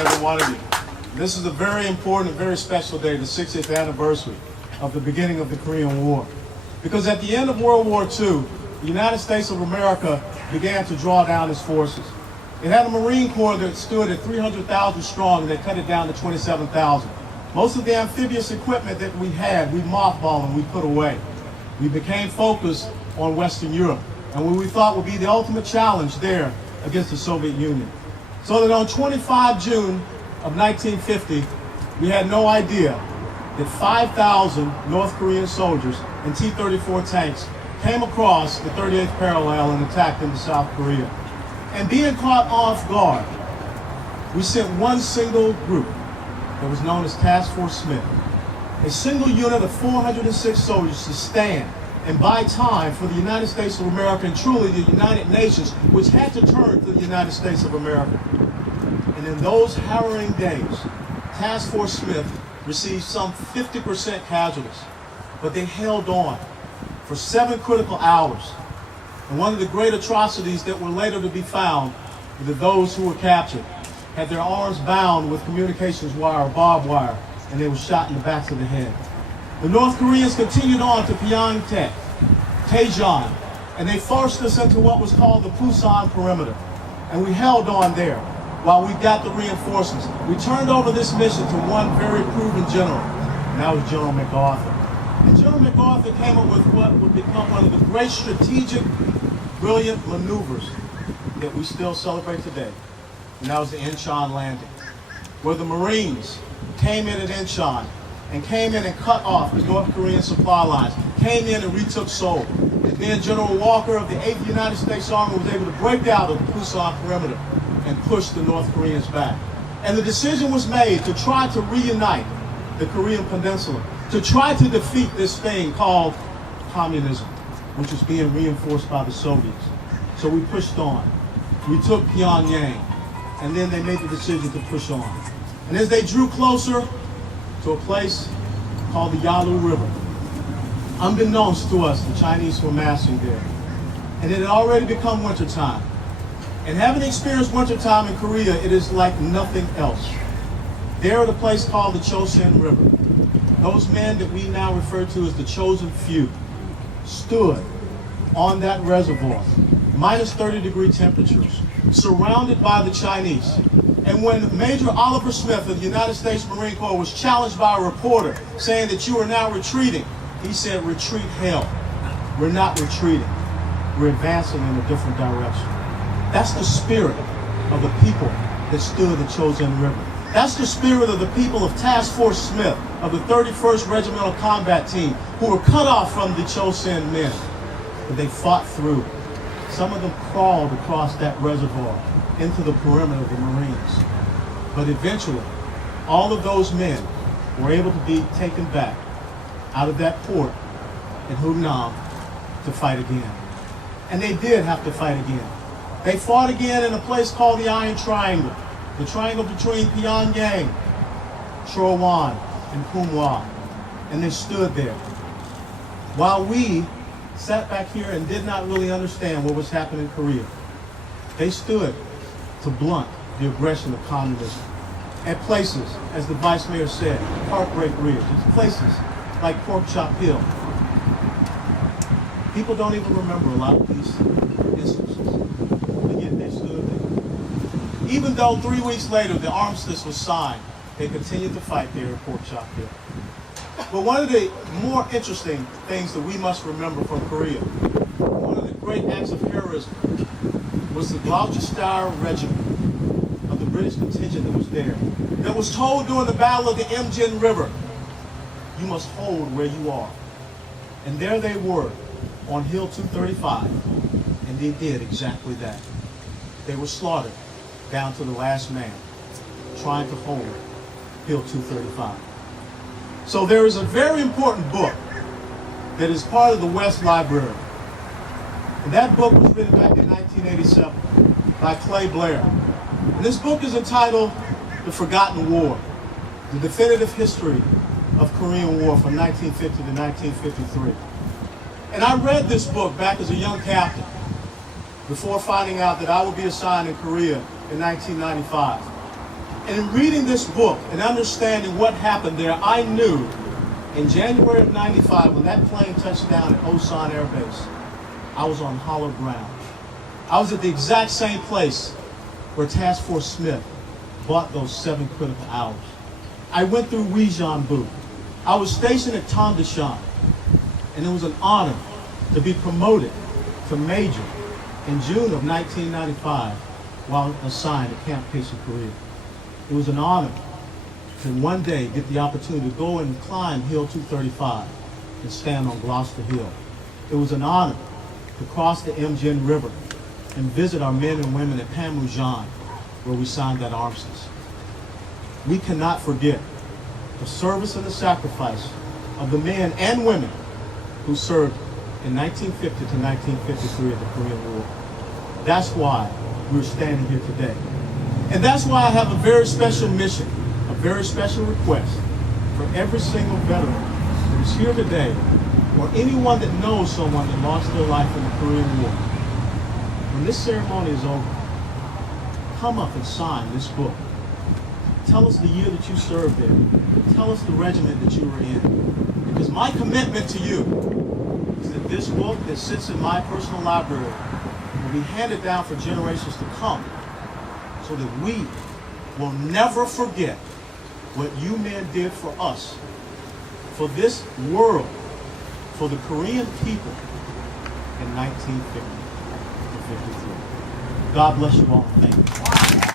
every one of you. This is a very important and very special day, the 60th anniversary of the beginning of the Korean War. Because at the end of World War II, the United States of America began to draw down its forces. It had a Marine Corps that stood at 300,000 strong, and they cut it down to 27,000. Most of the amphibious equipment that we had, we mothballed and we put away. We became focused on Western Europe, and what we thought would be the ultimate challenge there against the Soviet Union. So that on 25 June of 1950, we had no idea that 5,000 North Korean soldiers and T-34 tanks came across the 38th parallel and attacked into South Korea. And being caught off guard, we sent one single group that was known as Task Force Smith, a single unit of 406 soldiers to stand and buy time for the United States of America and truly the United Nations, which had to turn to the United States of America. And in those harrowing days, Task Force Smith received some 50% casualties, but they held on for 7 critical hours. And one of the great atrocities that were later to be found was that those who were captured had their arms bound with communications wire or barbed wire, and they were shot in the backs of the head. The North Koreans continued on to Pyeongtaek, Daejeon, and they forced us into what was called the Pusan perimeter. And we held on there while we got the reinforcements. We turned over this mission to one very proven general, and that was General MacArthur. And General MacArthur came up with what would become one of the great strategic, brilliant maneuvers that we still celebrate today, and that was the Incheon landing, where the Marines came in at Incheon and came in and cut off the North Korean supply lines, came in and retook Seoul. And then General Walker of the 8th United States Army was able to break out of the Pusan perimeter and push the North Koreans back. And the decision was made to try to reunite the Korean Peninsula, to try to defeat this thing called communism, which was being reinforced by the Soviets. So we pushed on. We took Pyongyang, and then they made the decision to push on. And as they drew closer to a place called the Yalu River, unbeknownst to us, the Chinese were massing there. And it had already become wintertime. And having experienced wintertime in Korea, it is like nothing else. There at a place called the Chosin River, those men that we now refer to as the chosen few stood on that reservoir, minus 30-degree temperatures, surrounded by the Chinese. And when Major Oliver Smith of the United States Marine Corps was challenged by a reporter saying that you are now retreating, he said, retreat hell. We're not retreating. We're advancing in a different direction. That's the spirit of the people that stood the Chosin River. That's the spirit of the people of Task Force Smith, of the 31st Regimental Combat Team, who were cut off from the Chosin men. But they fought through. Some of them crawled across that reservoir into the perimeter of the Marines. But eventually, all of those men were able to be taken back out of that port in Hungnam to fight again. And they did have to fight again. They fought again in a place called the Iron Triangle, the triangle between Pyongyang, Chowan, and Punwa. And they stood there. While we sat back here and did not really understand what was happening in Korea, they stood to blunt the aggression of communism. At places, as the Vice Mayor said, Heartbreak Ridge, it's places like Pork Chop Hill. People don't even remember a lot of these instances, but yet they stood there. Even though 3 weeks later the armistice was signed, they continued to fight there at Pork Chop Hill. But one of the more interesting things that we must remember from Korea, one of the great acts of heroism, was the Gloucestershire Regiment of the British contingent that was there, that was told during the Battle of the Imjin River, you must hold where you are. And there they were on Hill 235, and they did exactly that. They were slaughtered down to the last man, trying to hold Hill 235. So there is a very important book that is part of the West Library. And that book was written back in 1987 by Clay Blair. And this book is entitled The Forgotten War, the definitive history of Korean War from 1950 to 1953. And I read this book back as a young captain before finding out that I would be assigned in Korea in 1995. And in reading this book and understanding what happened there, I knew in January of 95, when that plane touched down at Osan Air Base, I was on hollow ground. I was at the exact same place where Task Force Smith bought those 7 critical hours. I went through Weijianbu. I was stationed at Tondashan, and it was an honor to be promoted to major in June of 1995 while assigned at Camp Casey, Korea. It was an honor to one day get the opportunity to go and climb Hill 235 and stand on Gloucester Hill. It was an honor to cross the Imjin River and visit our men and women at Panmunjom, where we signed that armistice. We cannot forget the service and the sacrifice of the men and women who served in 1950 to 1953 at the Korean War. That's why we're standing here today. And that's why I have a very special mission, a very special request for every single veteran that is here today, or anyone that knows someone that lost their life in the Korean War. When this ceremony is over, come up and sign this book. Tell us the year that you served there. Tell us the regiment that you were in. Because my commitment to you is that this book that sits in my personal library will be handed down for generations to come, so that we will never forget what you men did for us, for this world, for the Korean people in 1950 to 53. God bless you all. Thank you.